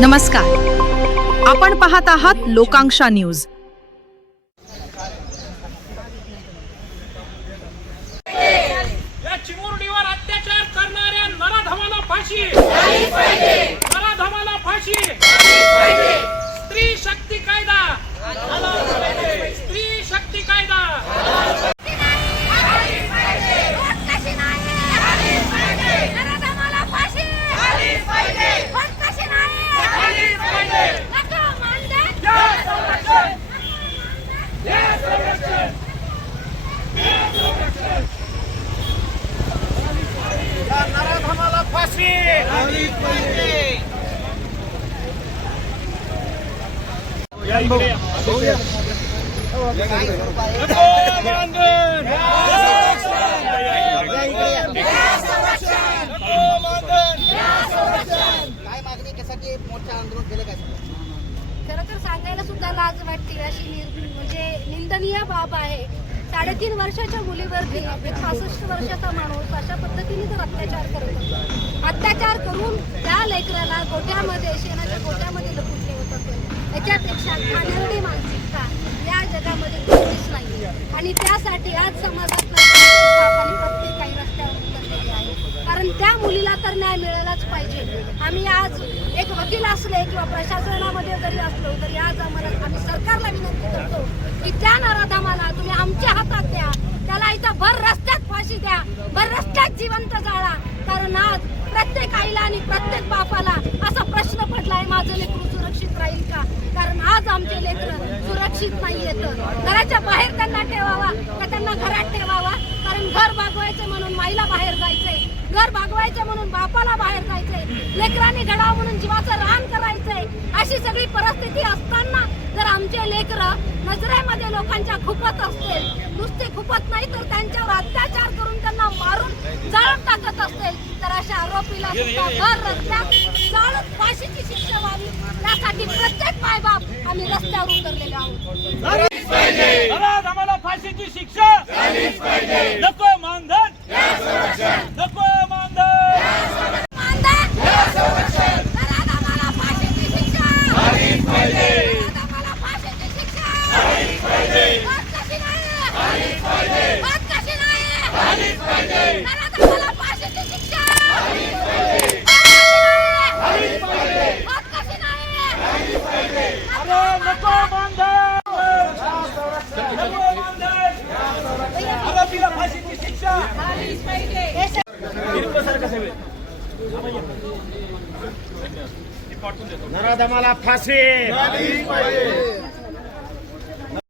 नमस्कार, आपण पाहत आहात लोकांक्षा न्यूज। या चिमुरडीवर अत्याचार करणाऱ्या नराधमाला फाशी झालीच पाहिजे, नराधमाला फाशी झालीच पाहिजे। स्त्री शक्ती कायदा झालाच पाहिजे, स्त्री शक्ती कायदा नराधमाला फाशी झालीच पाहिजे। काय मागणी कशासाठी मोठं आंदोलन केलं काय? खरं तर सांगायला सुद्धा लाज वाटते, अशी म्हणजे निंदनीय बाब आहे। 3.5 वर्षाच्या मुलीवरती 66 वर्षाचा माणूस अशा पद्धतीने जर अत्याचार करून त्या लेकराला गोठ्यामध्ये शेणाच्या गोठ्यामध्ये लपून ठेवत असेल, याच्यापेक्षा घाणेरडी मानसिकता या जगामध्ये कोणतीच नाही। आणि त्यासाठी आज समाजात प्रत्येक काही रस्त्यावर उतरलेली आहे, कारण त्या मुलीला तर न्याय मिळालाच पाहिजे। आम्ही आज एक वकील असले किंवा प्रशासनामध्ये जरी असलो तरी आज आम्ही सरकारला विनंती करतो की त्या नराधमाला तुम्ही आमच्या हातात द्या, त्याला इथं भर रस्त्यात फाशी द्या, भर रस्त्यात जिवंत जाळा। कारण आज प्रत्येक आईला आणि प्रत्येक बापाला असा प्रश्न पडलाय, माझं लेकरू सुरक्षित राहील का? कारण आज आमचे लेकरं सुरक्षित नाही येत। घराच्या बाहेर त्यांना ठेवावा का त्यांना घरात ठेवावा? कारण घर भागवायचं म्हणून माईला बाहेर जायचंय, घर भागवायचं म्हणून बापाला बाहेर जायचंय, लेकरांनी घडावं म्हणून जीवाचं रान करायचंय। अशी सगळी परिस्थिती असताना जर आमचे लेकरं नजरेमध्ये लोकांच्या खुपत असतील, नुसते खुपत नाही तर त्यांच्यावर अत्याचार करून त्यांना मारून जाळून टाकत असतील, तर अशा आरोपीला सुद्धा भर रस्त्यात जाळून फाशीची शिक्षा व्हावी, यासाठी प्रत्येक मायबाप आम्ही रस्त्यावर उतरलेले आहोत। नराधमाला फाशीची शिक्षा झालीच पाहिजे। नको मानधन, नको मानधन, नराधमाला फाशीची शिक्षा झालीच पाहिजे, नराधमाला फाशीची शिक्षा झालीच पाहिजे, होत कशी नाही, झालीच पाहिजे, होत कशी नाही, झालीच पाहिजे, नराधमाला फाशीची शिक्षा झालीच पाहिजे, झालीच पाहिजे, होत कशी नाही, झालीच पाहिजे। अरे नको मानधन, नको मानधन, आरोपीला फाशीची शिक्षा झालीच पाहिजे। नराधमाला फाशी झालीच पाहिजे।